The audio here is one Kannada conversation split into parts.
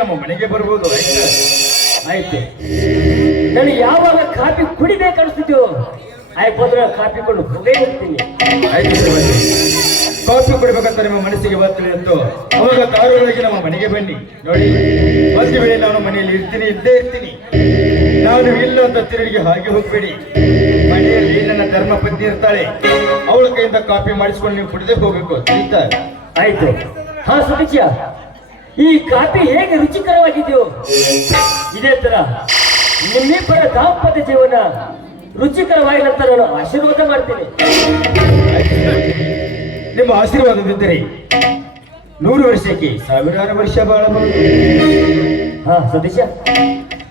ನಮ್ಮ ಮನೆಗೆ ಬರ್ಬೋದು. ಆಯ್ತಾ? ಆಯ್ತು. ನನಗೆ ಯಾವಾಗ ಕಾಫಿ ಕುಡಿಬೇಕನ್ನಿಸ್ತಿದ್ಯೋ ಆಯ್ತು ಕಾಫಿ ಕೊಂಡು ಹೋಗೇ ಹೋಗ್ತೀನಿ. ಆಯ್ತು ಶ್ರೀಮತಿ, ಕಾಫಿ ಕುಡಿಬೇಕಂತ ನಿಮ್ಮ ಮನಸ್ಸಿಗೆ ಬರ್ತದೆ ಅಂತ ಅವಾಗ ಕಾರೊಳಗೆ ನಮ್ಮ ಮನೆಗೆ ಬನ್ನಿ. ನೋಡಿ, ಒಂದು ವೇಳೆ ನಾನು ಮನೆಯಲ್ಲಿ ಇದ್ದೇ ಇರ್ತೀನಿ. ನಾನು ಇಲ್ಲ ಅಂತ ತಿರುಗಿಗೆ ಹಾಗೆ ಹೋಗ್ಬೇಡಿ. ಮನೆಯಲ್ಲಿ ನನ್ನ ಧರ್ಮ ಪತ್ನಿ ಇರ್ತಾಳೆ, ಅವಳ ಕೈಯಿಂದ ಕಾಫಿ ಮಾಡಿಸ್ಕೊಂಡು ನೀವು ಕುಡಿದೇ ಹೋಗ್ಬೇಕು. ಆಯ್ತಾ? ಆಯ್ತು. ಹಾ ಸುಮಿತ್ಯ, ಈ ಕಾಫಿ ಹೇಗೆ ರುಚಿಕರವಾಗಿದೆಯೋ ಇದೇ ತರ ನಿಮ್ಮಿಬ್ಬರ ದಾಂಪತ್ಯ ಜೀವನ ರುಚಿಕರವಾಗಿ ನಂತರ ನಾನು ಆಶೀರ್ವಾದ ಮಾಡ್ತೇನೆ. ನಿಮ್ಮ ಆಶೀರ್ವಾದದಿದ್ದರೆ 100 ವರ್ಷಕ್ಕೆ 1000 ವರ್ಷ ಬಾಳಬಹುದು. ಹಾ ಸತೀಶ,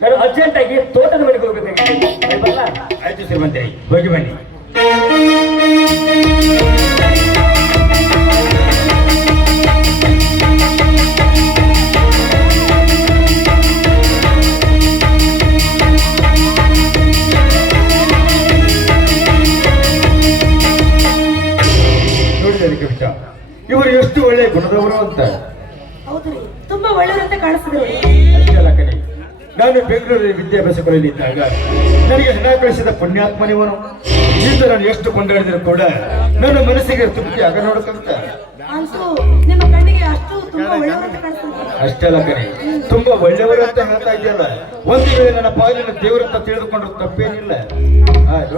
ನಾನು ಅರ್ಜೆಂಟ್ ಆಗಿ ತೋಟದ ಮನೆಗೆ ಹೋಗ್ಬೇಕಾಗಿದೆ. ಬರಲ್ಲ? ಆಯ್ತು ಶ್ರೀಮಂತರಿ, ಹೋಗಿ ಬನ್ನಿ. ನೋಡಿದರೆ ಕವಿತ, ಇವರು ಎಷ್ಟು ಒಳ್ಳೆ ಗುಣದವರು ಅಂತ. ಹೌದ್ರಿ, ತುಂಬಾ ಒಳ್ಳೆಯವರಂತ ಕಾಣಿಸ್ತಿದ್ರು. ಅಷ್ಟೆಲ್ಲ ಕಣೆ, ನಾನು ಬೆಂಗಳೂರಲ್ಲಿ ವಿದ್ಯಾಭ್ಯಾಸ ಕಲಿಯಲಿದ್ದಾಗ ನನಗೆ ಹಣ ಕಳಿಸಿದ ಪುಣ್ಯಾತ್ಮನಿವನು. ಈಗ ನಾನು ಎಷ್ಟು ಕೊಂಡಾಡಿದರೂ ಕೂಡ ನನ್ನ ಮನಸ್ಸಿಗೆ ತೃಪ್ತಿ ಆಗ ನೋಡಕ್ಕಂತ. ಅಂತೂ ನಿಮ್ಮ ಕಣ್ಣಿಗೆ ಅಷ್ಟು ತುಂಬಾ ಒಳ್ಳೆಯವರಂತ ಕಾಣಿಸ್ತಿದ್ರು. ಅಷ್ಟೆಲ್ಲ ಕಣೆ, ತುಂಬಾ ಒಳ್ಳೆಯವರು ಅಂತ ಹೇಳ್ತಾ ಇದೆಯಲ್ಲ. ಒಂದು ವೇಳೆ ನನ್ನ ಪಾಲಿನ ದೇವರಂತ ತಿಳಿದುಕೊಂಡ್ರೆ ತಪ್ಪೇನಿಲ್ಲ.